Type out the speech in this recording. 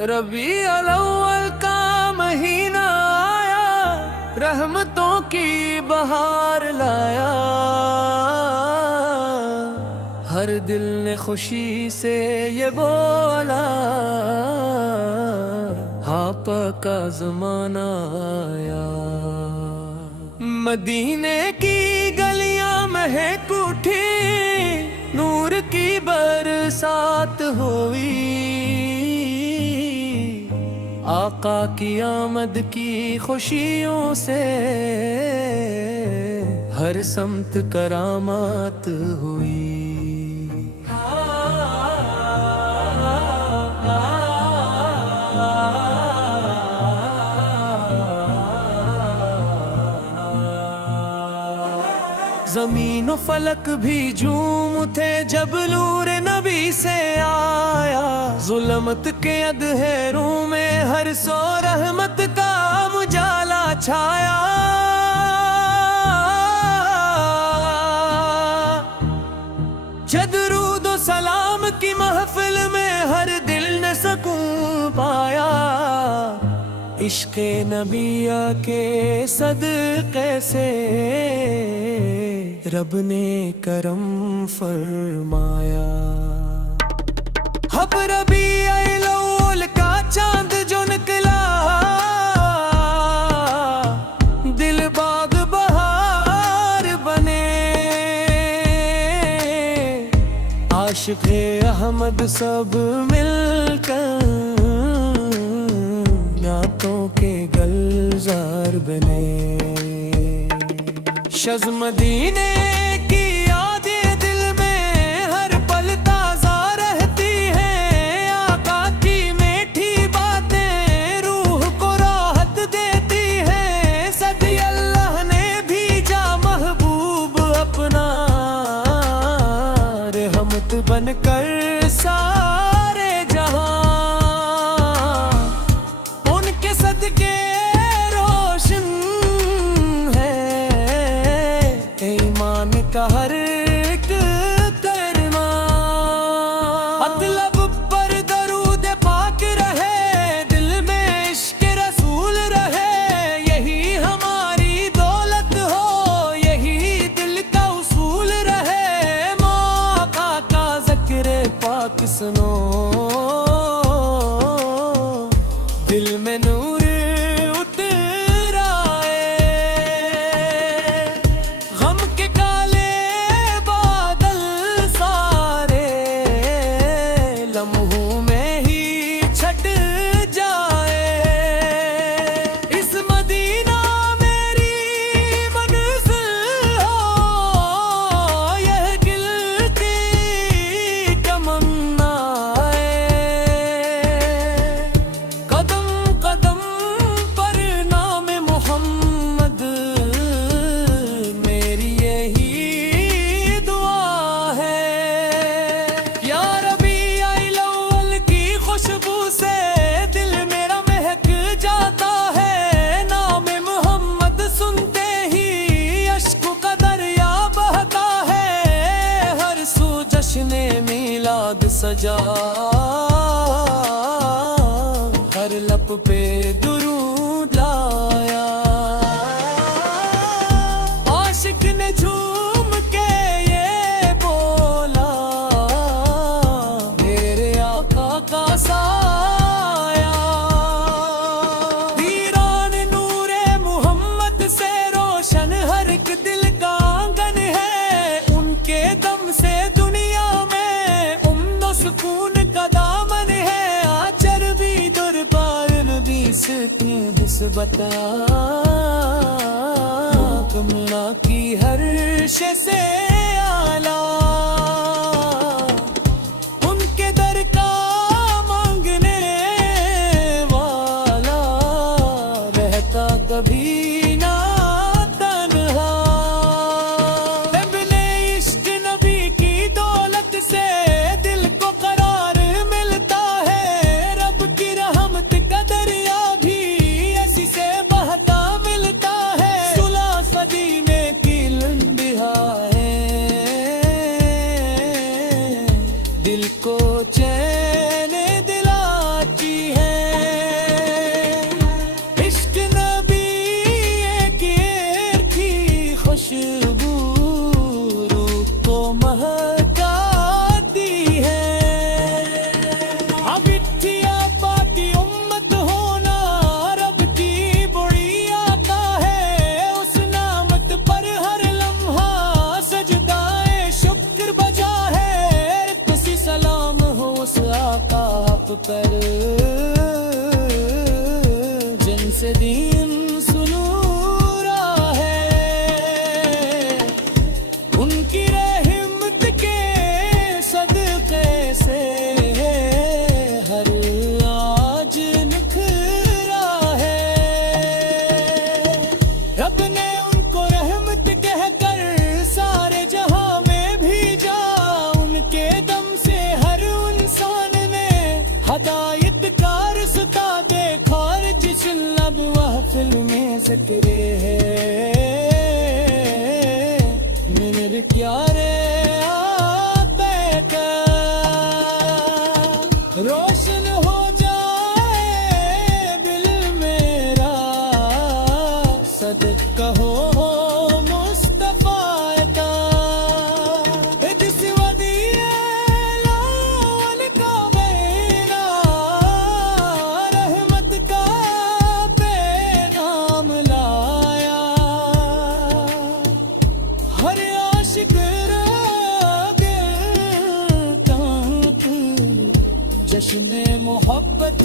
रबी अव्वल का महीना आया, रहमतों की बहार लाया। हर दिल ने खुशी से ये बोला, आप का ज़माना आया। मदीने की गलियां महक उठी, नूर की बरसात हुई। आका की आमद की खुशियों से हर समत करामात हुई। ज़मीन व फलक भी झूम उठे जब नूर नबी से आया। जुल्मत के अंधेरों में हर सौ रहमत का उजाला छाया। दरूद व सलाम की महफिल में हर दिल ने सुकून पाया। इश्क़े नबिया के सदक़े से रब ने करम फरमाया। अब रबीउल अव्वल का चांद जो निकला, दिल बाग बहार बने। आशिक़े अहमद सब मिलकर नातों के गलजार बने। शज़ मदीने की यादें दिल में हर पल ताज़ा रहती हैं। आका की मीठी बातें रूह को राहत देती हैं। सदी अल्लाह ने भेजा महबूब अपना, रहमत बनकर सारे जहां। उनके सदके रोशन का हर एक करना। मतलब पर दरूद पाक रहे, दिल में इश्क़ रसूल रहे। यही हमारी दौलत हो, यही दिल का उसूल रहे। मौका का ज़िक्र पाक सुनो, दिल में नूर सजा। हर लब पे दुरूद लाया। आशिक ने झूम के ये बोला, मेरे आका का साया। दीवान नूरे मोहम्मद से रोशन हर एक दिल का आंगन है। उनके दम से दुनिया में सुकून का दामन है। आचर भी दुर्बार भी सिर्फ बता। कमला की हर शे से आला, उनके दर का मांगने वाला रहता कभी ना तन्हा। बिन इश्क़ नबी की दौलत से दिल को चैन दिलाती है। दीन सुनूरा है। उनकी रहमत के सदक़े से हर आज निखरा है। रब ने उनको रहमत कहकर सारे जहां में भेजा। उनके दम से हर इंसान ने हदायत का रास्ता देखा। और जिस लब वह फिल्म ज़िक्र है मेरे प्यारे आपे का। रोशन हो जाए दिल मेरा सदका हो मुस्तफा का। जिस वदिए लाल का बहना रहमत का पैगाम लाया। हर आशिक रागिर तक जश्न मोहब्बत